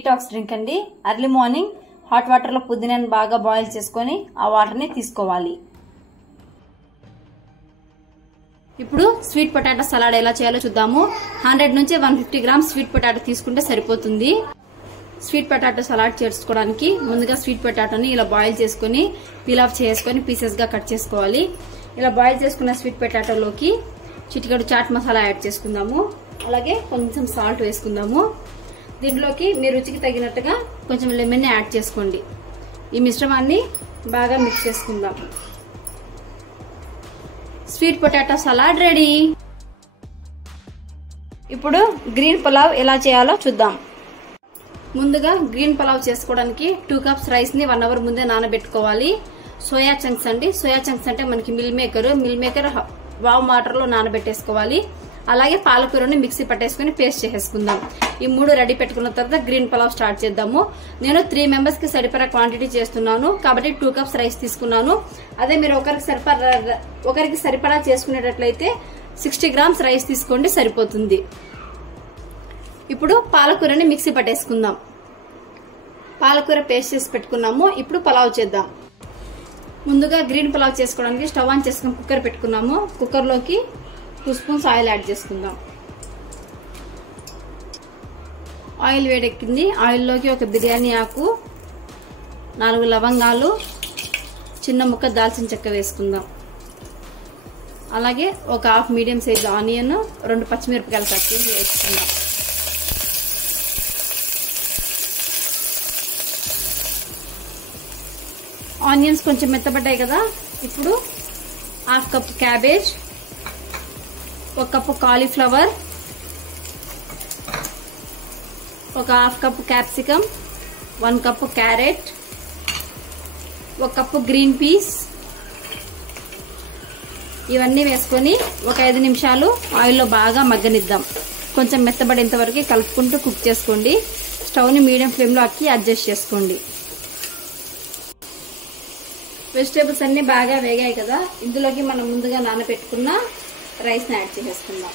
Detox drink అండి. Early morning hot water లో పుదీనాని బాగా బాయిల్ చేసుకొని ఆ వాటర్ ని తీసుకోవాలి. ఇప్పుడు స్వీట్ పొటాటో సలాడ్ ఎలా చేయాలో చూద్దాము. 100 నుంచి 150 గ్రామ్స్ స్వీట్ పొటాటో తీసుకుంటే సరిపోతుంది. స్వీట్ పొటాటో సలాడ్ చేసుకోవడానికి ముందుగా స్వీట్ పొటాటోని ఇలా బాయిల్ చేసుకుని పీల్ ఆఫ్ చేసుకుని పీసెస్ గా కట్ చేసుకోవాలి. ఇలా బాయిల్ చేసుకున్న స్వీట్ పొటాటోలోకి చిటికెడు చాట్ మసాలా యాడ్ చేసుకుందాము. అలాగే కొంచెం సాల్ట్ వేసుకుందాము. దీంట్లోకి మీ రుచికి తగినట్టుగా కొంచెం లెమన్ యాడ్ చేసుకోండి. ఈ మిశ్రమాన్ని బాగా మిక్స్ చేసుకుందాం. Sweet potato salad ready. ఇప్పుడు గ్రీన్ పులావ్ ఎలా చేయాలో చూద్దాం. ముందుగా గ్రీన్ పులావ్ చేసుకోవడానికి 2 కప్స్ రైస్ ని 1 అవర్ ముందే నానబెట్టుకోవాలి. సోయా చంక్స్ అండి. సోయా చంక్స్ అంటే మనకి మిల్ మేకర్ వావ్ వాటర్ లో నానబెట్టేసుకోవాలి. అలాగే పాలకూరని మిక్సీ పట్టేసుకుని పేస్ట్ చేసేసుకుందాం. ఈ 3 రెడీ పెట్టుకున్న తర్వాత గ్రీన్ పులావ్ స్టార్ట్ చేద్దాము. నేను 3 మెంబర్స్ కి సరిపడా క్వాంటిటీ చేస్తున్నాను కాబట్టి 2 కప్స్ రైస్ తీసుకున్నాను. అదే మీరు ఒకరికి సరిపడా చేసుకునేటట్లయితే 60 గ్రామ్స్ రైస్ తీసుకోండి, సరిపోతుంది. ఇప్పుడు పాలకూరని మిక్సీ పట్టేసుకుందాం. పాలకూర పేస్ట్ చేసి పెట్టుకున్నాము. ఇప్పుడు పులావ్ చేద్దాం. ముందుగా గ్రీన్ పులావ్ చేసుకోవడానికి స్టవ్ ఆన్ చేసుకుని కుక్కర్ పెట్టుకున్నాము. కుక్కర్ లోకి 2 స్పూన్స్ ఆయిల్ యాడ్ చేసుకుందాం. ఆయిల్ వేడెక్కింది. ఆయిల్లోకి ఒక బిర్యానీ ఆకు, 4 లవంగాలు, చిన్న ముక్క దాల్చిన చెక్క వేసుకుందాం. అలాగే ఒక హాఫ్ మీడియం సైజ్ ఆనియన్, 2 పచ్చిమిరపకాయలు కట్ చేసి వేసుకుందాం. ఆనియన్స్ కొంచెం మెత్తబడ్డాయి కదా. ఇప్పుడు half cup cabbage, 1 cup cauliflower, 1 half cup capsicum, 1 cup carrot, 1 cup green peas, ఇవన్నీ వేసుకొని ఒక 5 నిమిషాలు ఆయిల్లో బాగా మగ్గనిద్దాం. కొంచెం మెత్తబడేంత వరకు కలుపుకుంటూ కుక్ చేసుకోండి. స్టవ్ని మీడియం ఫ్లేమ్లో అడ్జస్ట్ చేసుకోండి. వెజిటేబుల్స్ అన్ని బాగా వేగాయి కదా. ఇందులోకి మనం ముందుగా నానబెట్టుకున్న రైస్ ని యాడ్ చేసేసుకుందాం.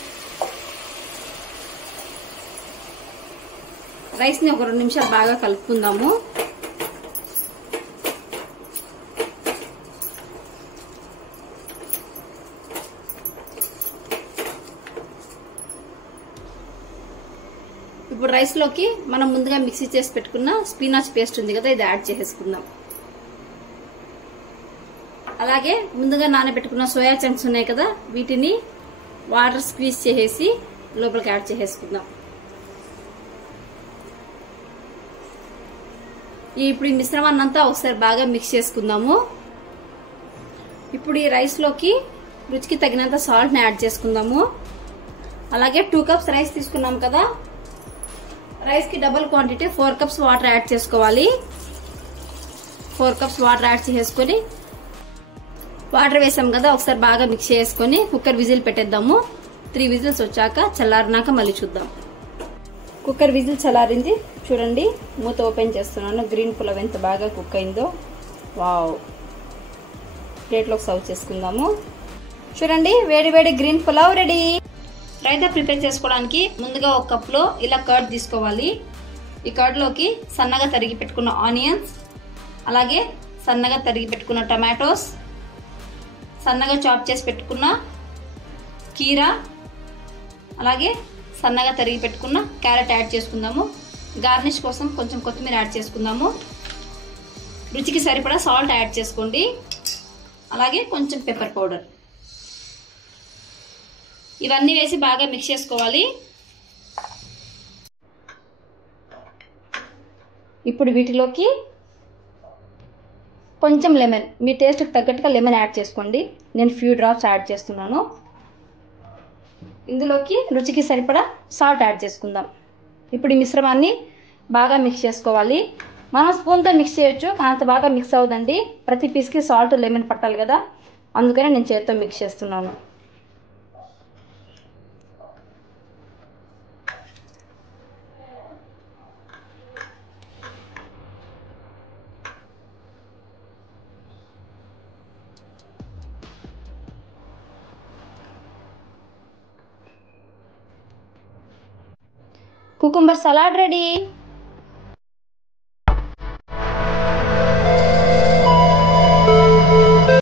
రైస్ ని ఒక 2 నిమిషాలు బాగా కలుపుకుందాము. ఇప్పుడు రైస్ లోకి మనం ముందుగా మిక్సీ చేసి పెట్టుకున్న స్పినాచ్ పేస్ట్ ఉంది కదా, ఇది యాడ్ చేసేసుకుందాం. అలాగే ముందుగా నానబెట్టుకున్న సోయా చంక్స్ ఉన్నాయి కదా, వీటిని వాటర్ స్క్వీజ్ చేసేసి లోపలికి యాడ్ చేసేసుకుందాం. ఇప్పుడు ఈ మిశ్రమాన్ని అంతా ఒకసారి బాగా మిక్స్ చేసుకుందాము. ఇప్పుడు ఈ రైస్ లోకి రుచికి తగినంత సాల్ట్ ని యాడ్ చేసుకుందాము. అలాగే 2 కప్స్ రైస్ తీసుకున్నాం కదా, రైస్ కి double quantity 4 cups water add చేసుకోవాలి. 4 కప్స్ వాటర్ యాడ్ చేసుకొని వాటర్ వేసాం కదా, ఒకసారి బాగా మిక్స్ చేసుకొని కుక్కర్ విజిల్ పెట్టేద్దాము. 3 విజిల్స్ వచ్చాక చల్లారినాక మళ్ళీ చూద్దాం. కుక్కర్ విజిల్ చల్లారింది. చూడండి, మూత ఓపెన్ చేస్తున్నాను. గ్రీన్ పులావ్ ఎంత బాగా కుక్ అయిందో. వావ్. ప్లేట్లోకి సర్వ్ చేసుకుందాము. చూడండి, వేడి వేడి green pulao ready. Raita prepare చేసుకోవడానికి ముందుగా 1 కప్లో ఇలా కర్డ్ తీసుకోవాలి. ఈ కర్డ్లోకి సన్నగా తరిగి పెట్టుకున్న ఆనియన్స్, అలాగే సన్నగా తరిగి పెట్టుకున్న టమాటోస్, సన్నగా చాప్ చేసి పెట్టుకున్న కీరా, అలాగే సన్నగా తరిగి పెట్టుకున్న క్యారెట్ యాడ్ చేసుకుందాము. గార్నిష్ కోసం కొంచెం కొత్తిమీర యాడ్ చేసుకుందాము. రుచికి సరిపడా సాల్ట్ యాడ్ చేసుకోండి. అలాగే కొంచెం పెప్పర్ పౌడర్, ఇవన్నీ వేసి బాగా మిక్స్ చేసుకోవాలి. ఇప్పుడు వీటిలోకి కొంచెం లెమన్, మీ టేస్ట్కి తగ్గట్టుగా లెమన్ యాడ్ చేసుకోండి. నేను ఫ్యూ డ్రాప్స్ యాడ్ చేస్తున్నాను. ఇందులోకి రుచికి సరిపడా సాల్ట్ యాడ్ చేసుకుందాం. ఇప్పుడు ఈ మిశ్రమాన్ని బాగా మిక్స్ చేసుకోవాలి. మనం స్పూన్తో మిక్స్ చేయొచ్చు, అంత బాగా మిక్స్ అవ్వదండి. ప్రతి పీస్కి సాల్ట్ లెమన్ పట్టాలి కదా, అందుకనే నేను చేతితో మిక్స్ చేస్తున్నాను. Cucumber salad ready.